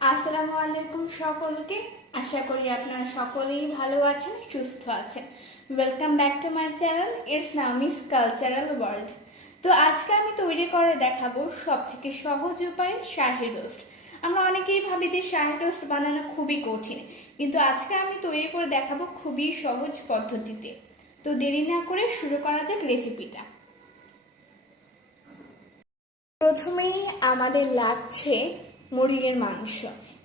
আসসালামু আলাইকুম সকলকে। আশা করি আপনারা সকলেই ভালো আছেন, সুস্থ আছেন। Welcome back to my channel it's name is cultural world. তো আজকে আমি তৈরি করে দেখাবো সবথেকে সহজ উপায়ে শাহি রোস্ট। আমরা অনেকেই ভাবি যে শাহি রোস্ট বানানো খুবই কঠিন, কিন্তু আজকে আমি তৈরি করে দেখাবো খুবই সহজ পদ্ধতিতে। তো দেরি না করে শুরু করা যাক রেসিপিটা। প্রথমেই আমাদের লাগছে মুরগির মাংস।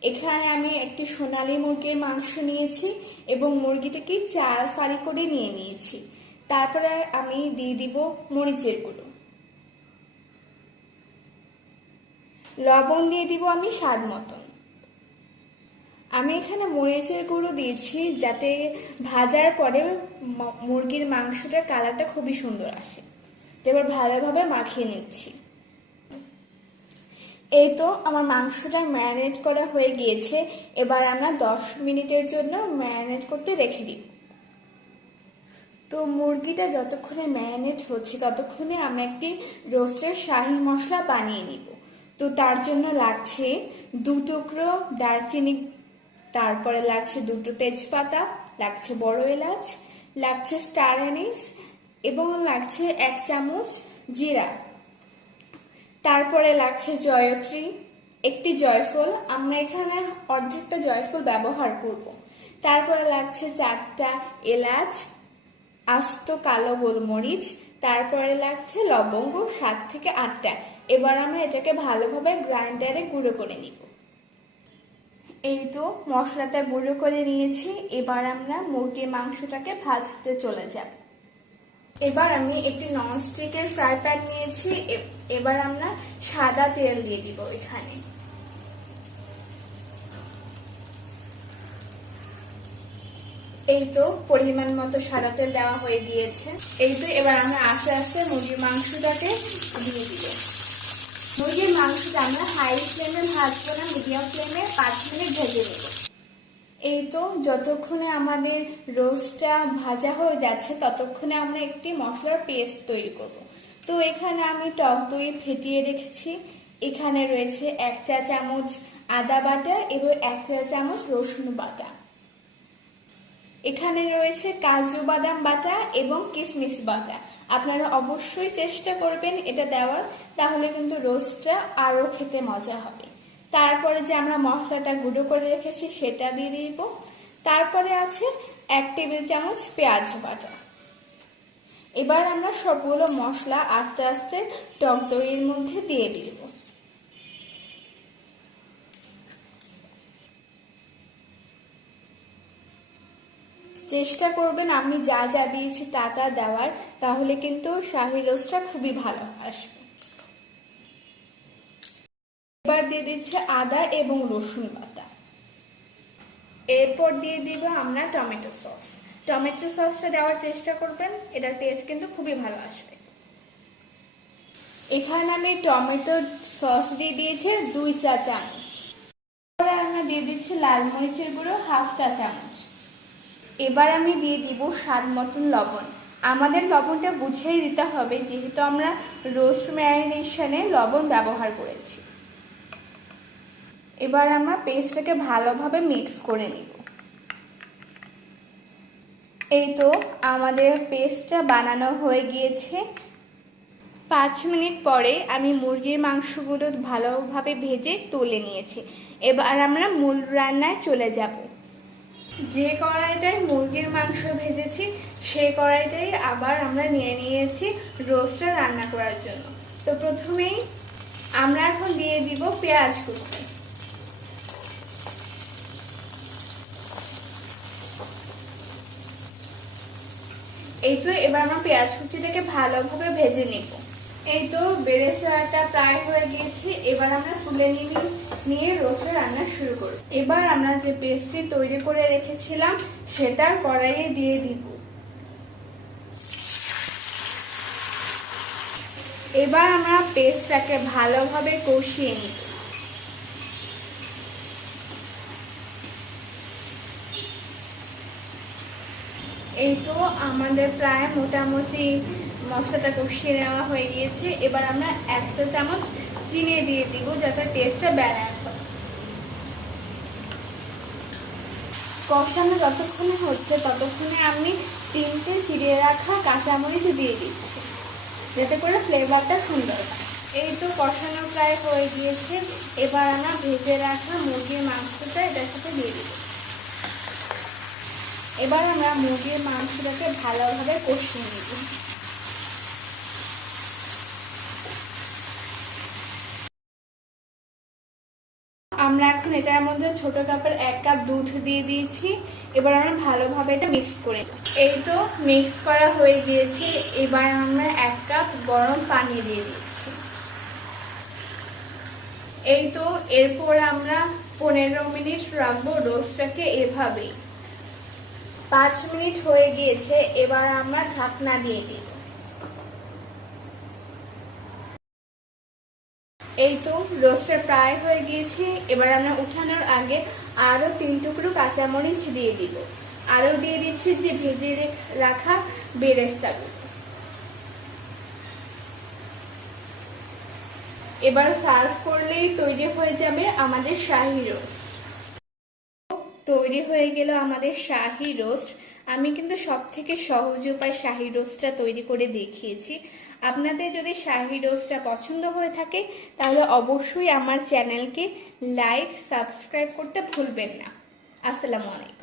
এখানে আমি একটি সোনালী মুরগির মাংস নিয়েছি এবং মুরগিটাকে 4 ফালি করে নিয়ে নিয়েছি। তারপরে আমি দিয়ে দিব মরিচের গুঁড়ো, লবণ দিয়ে দিব আমি স্বাদ মতন। আমি এখানে মরিচের গুঁড়ো দিয়েছি যাতে ভাজার পরে মুরগির মাংসটার কালারটা খুবই সুন্দর আসে। এবার ভালোভাবে মাখিয়ে নিচ্ছি। এই তো আমার মাংসটা ম্যারিনেট করা হয়ে গিয়েছে। এবার আমরা 10 মিনিটের জন্য ম্যারিনেট করতে রেখে দিব। তো মুরগিটা যতক্ষণে ম্যারিনেট হচ্ছে ততক্ষণে আমরা একটি রোস্টের শাহি মশলা বানিয়ে নিব। তো তার জন্য লাগছে 2 টুকরো দারচিনি, তারপরে লাগছে 2টো তেজপাতা, লাগছে বড় এলাচ, লাগছে স্টার অ্যানিস এবং লাগছে 1 চামচ জিরা। তারপরে লাগছে জয়ত্রী, একটি জয়ফল, আমরা এখানে অর্ধেকটা জয়ফল ব্যবহার করব। তারপরে লাগছে 4টা এলাচ, আস্ত কালো গোলমরিচ, তারপরে লাগছে লবঙ্গ 7 থেকে 8টা। এবার আমরা এটাকে ভালোভাবে গ্রাইন্ডারে গুঁড়ো করে নিব। এই তো মশলাটা গুঁড়ো করে নিয়েছি। এবার আমরা মুরগির মাংসটাকে ভাজতে চলে যাব। এবার আমি একটি ননস্টিকের ফ্রাই প্যান নিয়েছি। এবার আমরা সাদা তেল দিয়ে দিব এখানে। এই তো পরিমাণ মতো সাদা তেল দেওয়া হয়ে গিয়েছে। এই তো এবার আমরা আস্তে আস্তে মুরগির মাংসটাকে দিয়ে দিব। মুরগির মাংসটা আমরা হাই ফ্লেমে ভাজবো না, মিডিয়াম ফ্লেমে 5 মিনিট ভেজে নেব। এই তো যতক্ষণে আমাদের রোস্টটা ভাজা হয়ে যাচ্ছে ততক্ষণে আমরা একটি মশলার পেস্ট তৈরি করব। তো এখানে আমি টক দই ফেটিয়ে রেখেছি। এখানে রয়েছে 1 চা চামচ আদা বাটা এবং 1 চা চামচ রসুন বাটা। এখানে রয়েছে কাজু বাদাম বাটা এবং কিশমিশ বাটা। আপনারা অবশ্যই চেষ্টা করবেন এটা দেওয়ার, তাহলে কিন্তু রোস্টটা আরো খেতে মজা হবে। তারপরে যে আমরা মশলাটা গুঁড়ো করে রেখেছি সেটা দিয়ে দিব। তারপরে আছে 1 টেবিল চামচ পেঁয়াজ বাটা। এবার আমরা সবগুলো মশলা আস্তে আস্তে টক দইয়ের মধ্যে দিয়ে দিব। চেষ্টা করবেন আমি যা যা দিয়েছি তা তা দেওয়ার, তাহলে কিন্তু শাহি রোস্টটা খুবই ভালো আসবে। এবার দিয়ে দিচ্ছে আদা এবং রসুন বাটা। এরপর দিয়ে দিব আমরা টমেটো সস। টমেটো সসটা দেওয়ার চেষ্টা করবেন, এটার টেস্ট কিন্তু খুবই ভালো আসবে। এখানে আমি টমেটো সস দিয়ে দিয়েছি 2 চা চামচ। এবার আমরা দিয়ে দিচ্ছি লাল মরিচের গুঁড়ো 1/2 চা চামচ। এবার আমি দিয়ে দিব স্বাদ মতন লবণ। আমাদের লবণটা বুঝেই দিতে হবে, যেহেতু আমরা রোস্ট ম্যারিনেশনে লবণ ব্যবহার করেছি। এবার আমরা পেস্টটাকে ভালোভাবে মিক্স করে নিব। এই তো আমাদের পেস্টটা বানানো হয়ে গিয়েছে। 5 মিনিট পরে আমি মুরগির মাংসগুলো ভালোভাবে ভেজে তুলে নিয়েছি। এবার আমরা মূল রান্নায় চলে যাব। যে কড়াইটায় মুরগির মাংস ভেজেছি সেই কড়াইটাই আবার আমরা নিয়ে নিয়েছি রোস্টটা রান্না করার জন্য। তো প্রথমেই আমরা এখন দিয়ে দিব পেঁয়াজ কুচি। এই তো এবার আমরা পেঁয়াজ কুচিটাকে ভালোভাবে ভেজে নিব। এই তো বেরেস্তাটা প্রায় হয়ে গিয়েছে। এবার আমরা তুলে নিয়ে রোস্টে রান্না শুরু করব। এবার আমরা যে পেস্টটি তৈরি করে রেখেছিলাম সেটা কড়াইয়ে দিয়ে দিব। এবার আমরা পেস্টটাকে ভালোভাবে কষিয়ে নিব। এই তো আমাদের প্রায় মোটামুটি মশলাটা কষিয়ে নেওয়া হয়ে গিয়েছে। এবার আমরা 1 চা চামচ চিনি দিয়ে দিব যাতে টেস্টটা ব্যালেন্স হয়। কষানো যতক্ষণে হচ্ছে ততক্ষণে আমি 3টে চিড়িয়ে রাখা কাঁচামরিচ দিয়ে দিচ্ছি, যাতে করে ফ্লেভারটা সুন্দর হয়। এই তো কষানো প্রায় হয়ে গিয়েছে। এবার আমরা ভেজে রাখা মুরগির মাংসটা এটার সাথে দিয়ে দিব। এবার আমরা মুরগির মাংসটাকে ভালোভাবে কষিয়ে নিব। আমরা এখন এটার মধ্যে ছোট কাপের 1 কাপ দুধ দিয়ে দিয়েছি। এবার আমরা ভালোভাবে এটা মিক্স করে নিব। এই তো মিক্স করা হয়ে গিয়েছে। এবার আমরা 1 কাপ গরম পানি দিয়ে দিচ্ছি। এই তো এরপর আমরা 15 মিনিট রাখবো রোস্টটাকে এভাবেই। 5 মিনিট হয়ে গিয়েছে। এবার আমরা ঢাকনা দিয়ে দিব। এই তো রোস্টটা প্রায় হয়ে গিয়েছে। এবার আমরা উঠানোর আগে আরও 3 টুকরো কাঁচামরিচ দিয়ে দিব। আরও দিয়ে দিচ্ছি যে ভেজে রাখা বেরেস্তাগুলো। এবার সার্ভ করলেই তৈরি হয়ে যাবে আমাদের শাহী রোস্ট। তৈরি হয়ে গেল আমাদের শাহী রোস্ট। আমি কিন্তু সবথেকে সহজ উপায় শাহী রোস্টটা তৈরি করে দেখিয়েছি। আপনাদের যদি শাহী রোস্টটা পছন্দ হয়ে থাকে তাহলে অবশ্যই আমার চ্যানেলকে লাইক সাবস্ক্রাইব করতে ভুলবেন না। আসসালামু আলাইকুম।